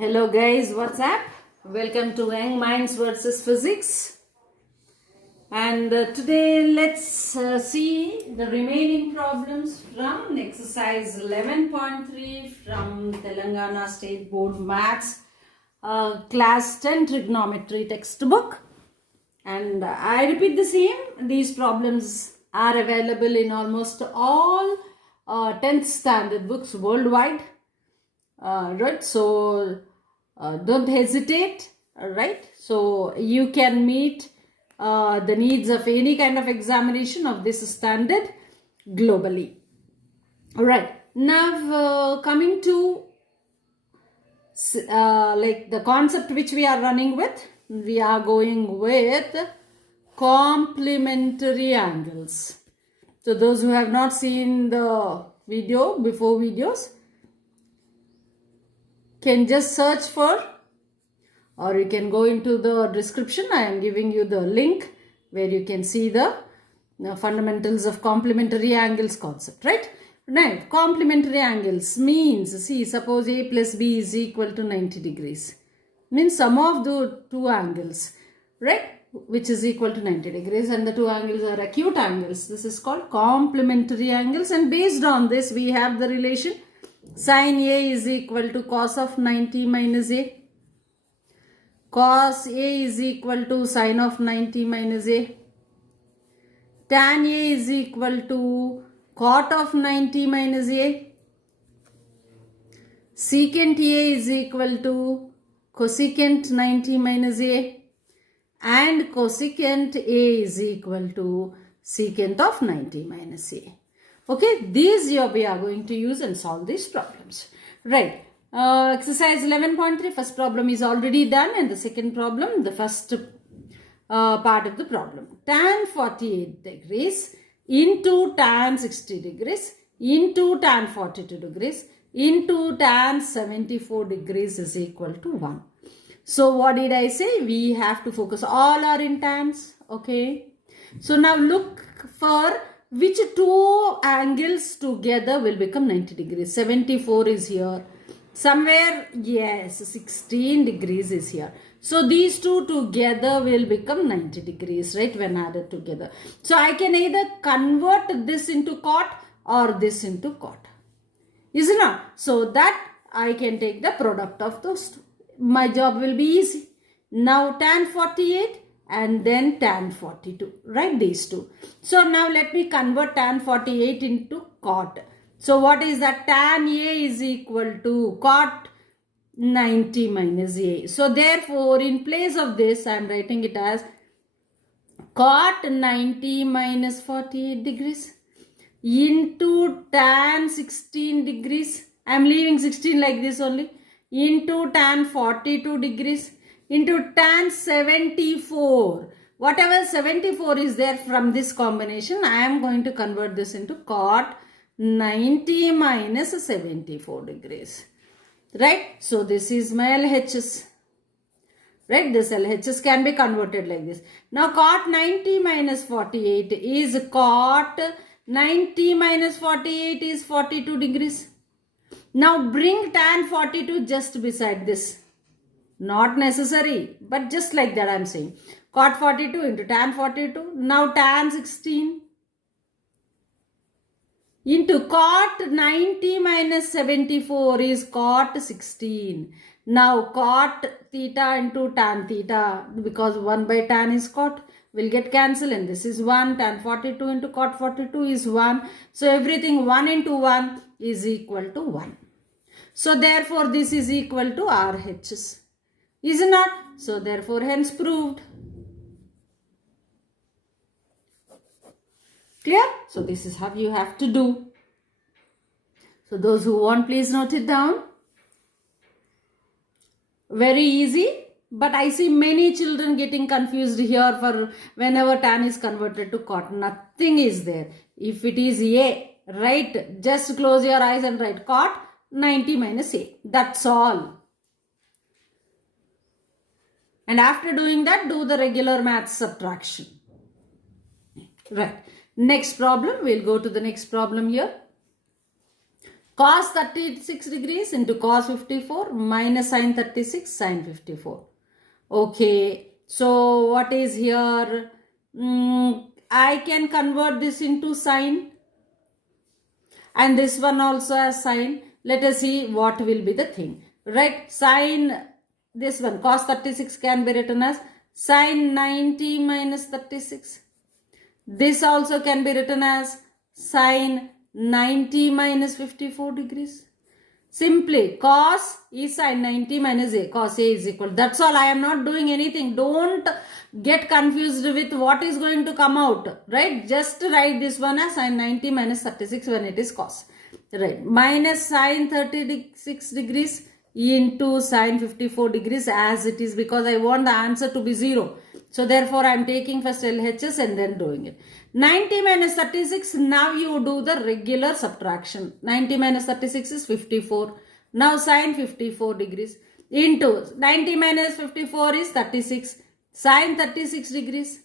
Hello guys, what's up? Welcome to Young Minds versus Physics. And today let's see the remaining problems from exercise 11.3 from Telangana State Board Maths class 10 trigonometry textbook. And I repeat the same, these problems are available in almost all 10th standard books worldwide. Right, so don't hesitate, right? So you can meet the needs of any kind of examination of this standard globally. All right, now coming to like the concept which we are running with, we are going with complementary angles. So those who have not seen the video before videos can just search for, or you can go into the description. I am giving you the link where you can see the fundamentals of complementary angles concept, right? Now, complementary angles means, see, suppose A plus B is equal to 90 degrees. Means sum of the two angles, right? Which is equal to 90 degrees, and the two angles are acute angles. This is called complementary angles, and based on this we have the relation sin A is equal to cos of 90 minus A. Cos A is equal to sin of 90 minus A. Tan A is equal to cot of 90 minus A. Secant A is equal to cosecant 90 minus A. And cosecant A is equal to secant of 90 minus A. Okay, these we are going to use and solve these problems. Right. Exercise 11.3, first problem is already done, and the second problem, the first part of the problem. Tan 48 degrees into tan 60 degrees into tan 42 degrees into tan 74 degrees is equal to 1. So what did I say? We have to focus. All are in tans. Okay. So now look for which two angles together will become 90 degrees. 74 is here. Somewhere, yes, 16 degrees is here. So these two together will become 90 degrees, right, when added together. So I can either convert this into cot or this into cot. Is it not? So that I can take the product of those two. My job will be easy. Now tan 48 and then tan 42, right, these two. So now let me convert tan 48 into cot. So what is that? Tan A is equal to cot 90 minus A. So therefore in place of this I am writing it as cot 90 minus 48 degrees into tan 16 degrees. I am leaving 16 like this only, into tan 42 degrees into tan 74. Whatever 74 is there from this combination, I am going to convert this into cot 90 minus 74 degrees. Right? So this is my LHS. Right? This LHS can be converted like this. Now cot 90 minus 48 is cot 90 minus 48 is 42 degrees. Now bring tan 42 just beside this. Not necessary, but just like that I am saying. Cot 42 into tan 42. Now tan 16 into cot 90 minus 74 is cot 16. Now cot theta into tan theta, because 1 by tan is cot, will get cancelled, and this is 1. Tan 42 into cot 42 is 1. So everything 1 into 1 is equal to 1. So therefore this is equal to RHS. Is it not? So therefore hence proved. Clear? So this is how you have to do. So those who want, please note it down. Very easy. But I see many children getting confused here for whenever tan is converted to cot. Nothing is there. If it is A, write, just close your eyes and write cot 90 minus A. That's all. And after doing that, do the regular math subtraction. Right. Next problem. We'll go to the next problem here. cos 36 degrees into cos 54 minus sin 36 sin 54. Okay, so what is here? I can convert this into sine, and this one also as sine. Let us see what will be the thing, right? Sine, this one cos 36 can be written as sine 90 minus 36. This also can be written as sine 90 minus 54 degrees. Simply cos is sine 90 minus a, cos a is equal. That's all. I am not doing anything. Don't get confused with what is going to come out, right? Just write this one as sine 90 minus 36 when it is cos, right? Minus sine 36 degrees into sine 54 degrees as it is, because I want the answer to be 0. So therefore I am taking first LHS and then doing it. 90 minus 36, now you do the regular subtraction. 90 minus 36 is 54. Now sine 54 degrees into 90 minus 54 is 36. Sine 36 degrees,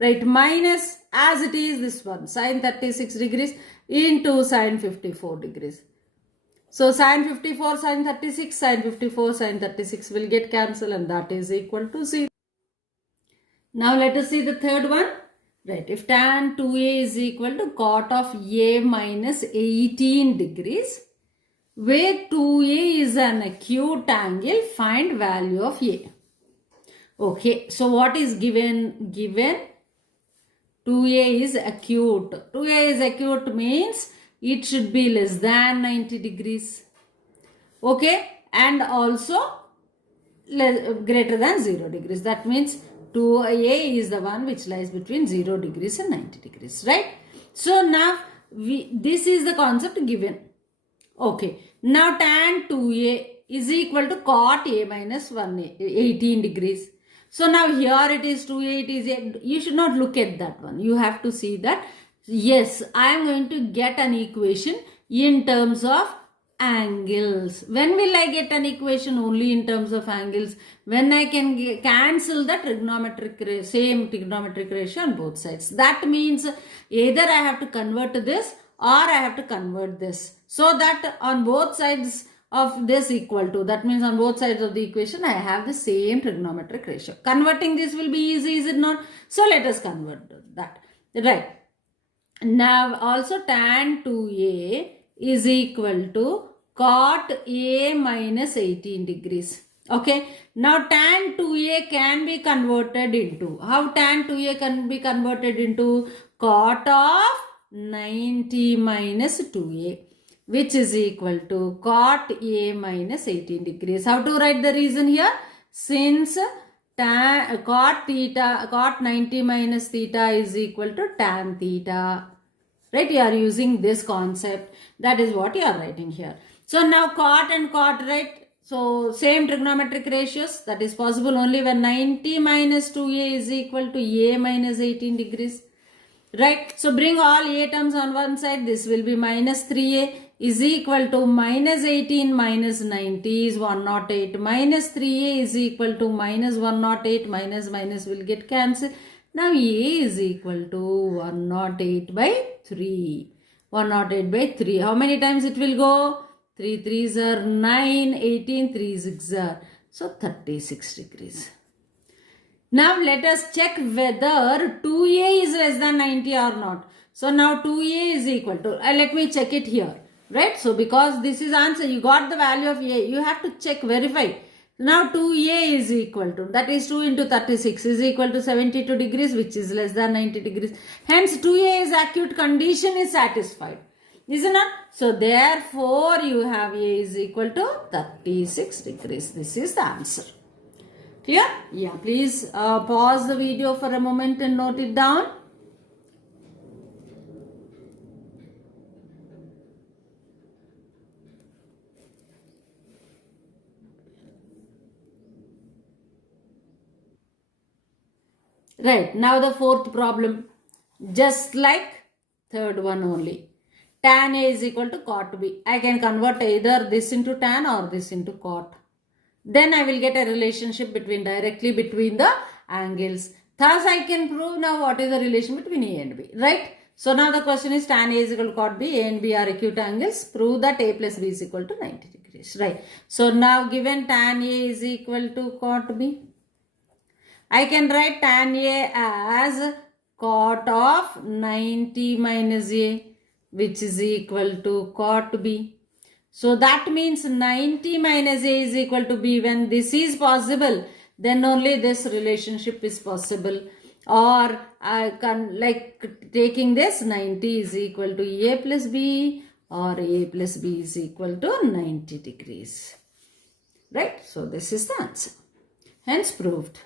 right? Minus as it is this one, sine 36 degrees into sine 54 degrees. So sine 54, sine 36, sine 54, sine 36 will get cancelled, and that is equal to 0. Now let us see the third one. Right, if tan 2a is equal to cot of a minus 18 degrees, where 2a is an acute angle, find value of a. Okay, so what is given? Given 2a is acute. 2a is acute means it should be less than 90 degrees. Okay, and also greater than 0 degrees. That means 2a is the one which lies between 0 degrees and 90 degrees, right? So now this is the concept given. Okay, now tan 2a is equal to cot a minus 18 degrees. So now here it is 2a, it is a, you should not look at that one. You have to see that, yes, I am going to get an equation in terms of angles. When will I get an equation? Only in terms of angles. When I can cancel the same trigonometric ratio on both sides. That means either I have to convert this or I have to convert this, so that on both sides of this equal to, that means on both sides of the equation I have the same trigonometric ratio. Converting this will be easy, is it not? So let us convert that, right? Now also tan 2a is equal to cot a minus 18 degrees. Okay, now tan 2a can be converted into, how tan 2a can be converted into? Cot of 90 minus 2a, which is equal to cot a minus 18 degrees. How to write the reason here? Since cot 90 minus theta is equal to tan theta, right? You are using this concept. That is what you are writing here. So now cot and cot, right? So same trigonometric ratios. That is possible only when 90 minus 2a is equal to a minus 18 degrees. Right? So bring all a terms on one side. This will be minus 3a is equal to minus 18 minus 90 is 108. Minus 3a is equal to minus 108. Minus minus will get cancelled. Now a is equal to 108 by 3. 108 by 3. How many times it will go? 3 3s are 9, 18, 3 6 are. So 36 degrees. Now let us check whether 2a is less than 90 or not. So now 2a is equal to, let me check it here. Right? So because this is answer, you got the value of a. You have to check, verify. Now 2a is equal to, that is 2 into 36 is equal to 72 degrees, which is less than 90 degrees. Hence 2a is acute condition is satisfied. Isn't it? So therefore you have a is equal to 36 degrees. This is the answer. Clear? Yeah, please pause the video for a moment and note it down. Right, now the fourth problem, just like third one only. Tan A is equal to cot B. I can convert either this into tan or this into cot. Then I will get a relationship directly between the angles. Thus I can prove now what is the relation between A and B. Right? So now the question is tan A is equal to cot B. A and B are acute angles. Prove that A plus B is equal to 90 degrees. Right. So now given tan A is equal to cot B, I can write tan A as cot of 90 minus A, which is equal to cot B. So that means 90 minus A is equal to B. When this is possible, then only this relationship is possible. Or I can, like, taking this, 90 is equal to A plus B, or A plus B is equal to 90 degrees. Right? So this is the answer. Hence proved.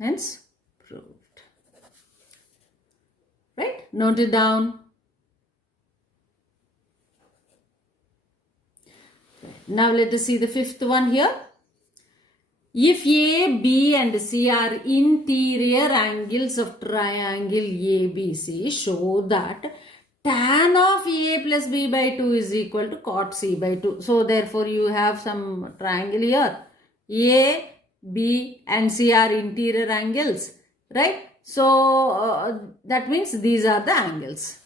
Hence proved. Right? Note it down. Now let us see the fifth one here. If A, B and C are interior angles of triangle ABC, show that tan of A plus B by 2 is equal to cot C by 2. So therefore you have some triangle here. A, B and C are interior angles, right? So that means these are the angles.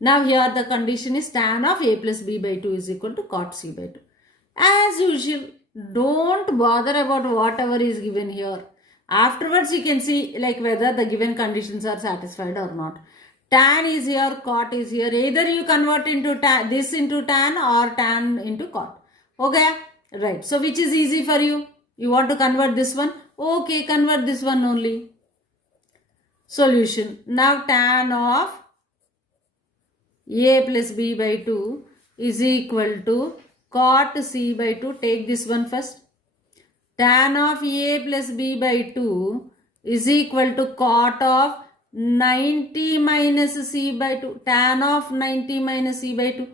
Now here the condition is tan of A plus B by 2 is equal to cot C by 2. As usual, don't bother about whatever is given here. Afterwards you can see like whether the given conditions are satisfied or not. Tan is here, cot is here. Either you convert into this into tan or tan into cot. Okay? Right. So which is easy for you? You want to convert this one? Okay, convert this one only. Solution. Now tan of A plus B by 2 is equal to cot C by 2. Take this one first. Tan of A plus B by 2 is equal to cot of 90 minus C by 2. Tan of 90 minus C by 2.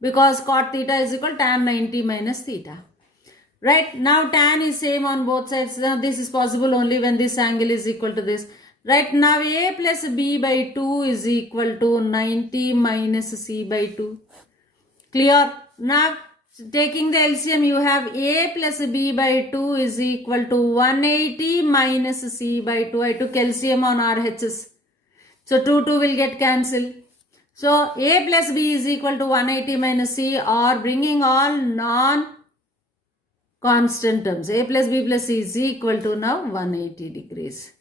Because cot theta is equal to tan 90 minus theta. Right? Now tan is same on both sides. Now this is possible only when this angle is equal to this. Right? Now A plus B by 2 is equal to 90 minus C by 2. Clear? Now taking the LCM, you have A plus B by 2 is equal to 180 minus C by 2. I took LCM on RHS. So 2 will get cancelled. So A plus B is equal to 180 minus C, or bringing all non-constant terms. A plus B plus C is equal to now 180 degrees.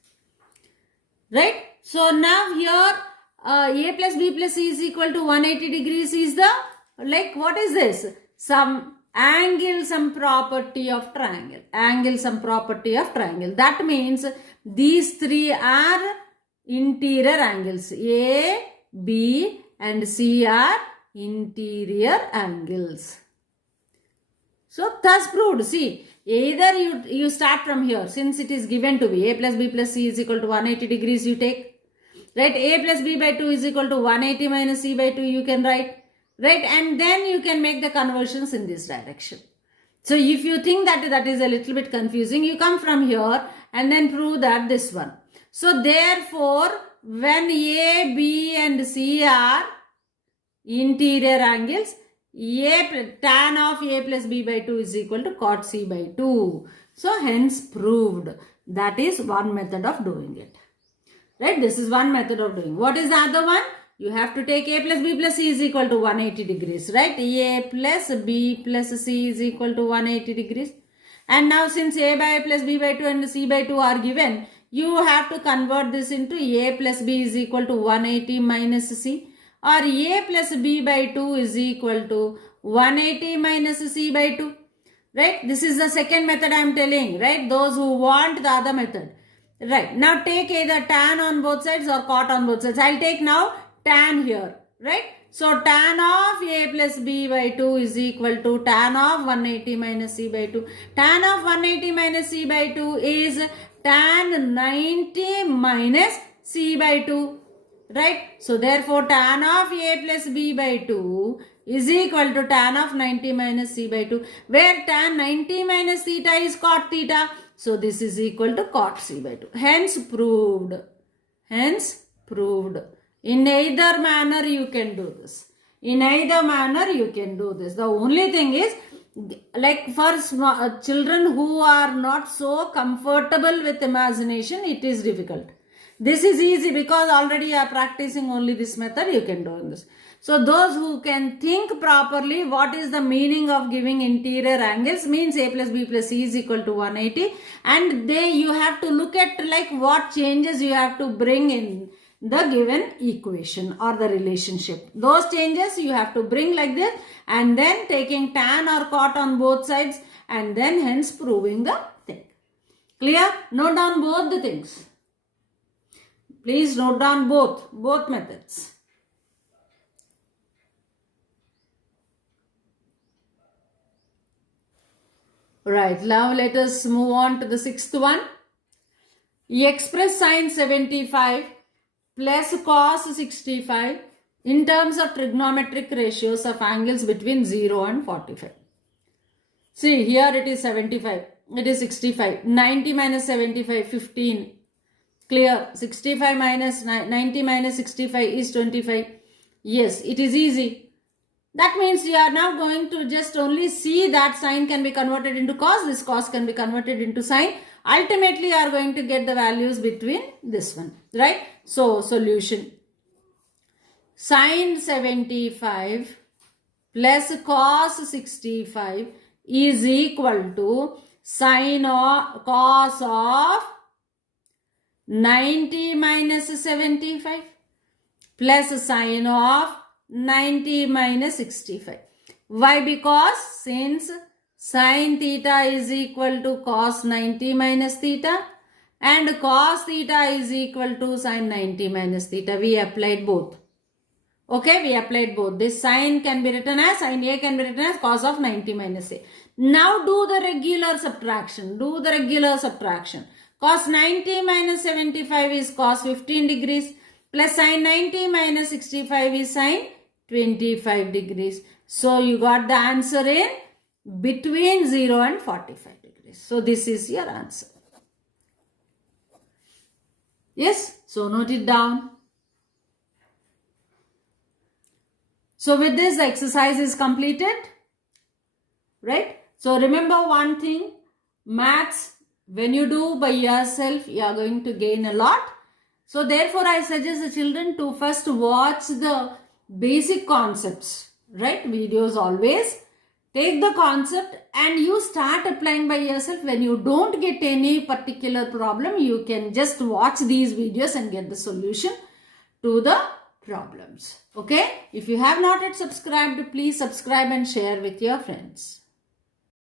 Right? So now here A plus B plus C is equal to 180 degrees is the, like, what is this? Some angle, some property of triangle. Angle, some property of triangle. That means these three are interior angles. A, B and C are interior angles. So thus proved. See, either you start from here, since it is given to be A plus B plus C is equal to 180 degrees, you take. Right? A plus B by 2 is equal to 180 minus C by 2, you can write. Right? And then you can make the conversions in this direction. So if you think that is a little bit confusing, you come from here and then prove that this one. So therefore, when A, B and C are interior angles, tan of A plus B by 2 is equal to cot C by 2. So hence proved. That is one method of doing it. Right? This is one method of doing. What is the other one? You have to take A plus B plus C is equal to 180 degrees. Right? A plus B plus C is equal to 180 degrees. And now since A by A plus B by 2 and C by 2 are given, you have to convert this into A plus B is equal to 180 minus C, or A plus B by 2 is equal to 180 minus C by 2. Right? This is the second method I am telling. Right? Those who want the other method. Right? Now take either tan on both sides or cot on both sides. I will take now tan here. Right? So tan of A plus B by 2 is equal to tan of 180 minus C by 2. Tan of 180 minus C by 2 is tan 90 minus C by 2. Right? So therefore tan of A plus B by 2 is equal to tan of 90 minus C by 2, where tan 90 minus theta is cot theta. So this is equal to cot C by 2. Hence proved. Hence proved. In either manner you can do this. In either manner you can do this. The only thing is, like for children who are not so comfortable with imagination, it is difficult. This is easy because already you are practicing only this method, you can do this. So those who can think properly, what is the meaning of giving interior angles means a plus b plus c is equal to 180, and you have to look at like what changes you have to bring in the given equation or the relationship. Those changes you have to bring like this, and then taking tan or cot on both sides, and then hence proving the thing. Clear? Note down both the things. Please note down both methods. Right, now let us move on to the sixth one. Express sine 75 plus cos 65 in terms of trigonometric ratios of angles between 0 and 45. See, here it is 75, it is 65, 90 minus 75, 15. Clear? 65 minus 90 minus 65 is 25. Yes, it is easy. That means you are now going to just only see that sine can be converted into cos, this cos can be converted into sine. Ultimately, you are going to get the values between this one, right? So, solution. Sine 75 plus cos 65 is equal to sine or cos of 90 minus 75 plus sine of 90 minus 65. Why? Because since sin theta is equal to cos 90 minus theta and cos theta is equal to sin 90 minus theta, we applied both. Okay, we applied both. This sin can be written as, sin A can be written as cos of 90 minus A. Now do the regular subtraction. Cos 90 minus 75 is cos 15 degrees plus sin 90 minus 65 is sin 25 degrees. So you got the answer in between 0 and 45 degrees. So this is your answer. Yes, so note it down. So with this, the exercise is completed, right? So remember one thing, maths, when you do by yourself, you are going to gain a lot. So therefore, I suggest the children to first watch the basic concepts, right? Videos always. Take the concept and you start applying by yourself. When you don't get any particular problem, you can just watch these videos and get the solution to the problems. Okay? If you have not yet subscribed, please subscribe and share with your friends.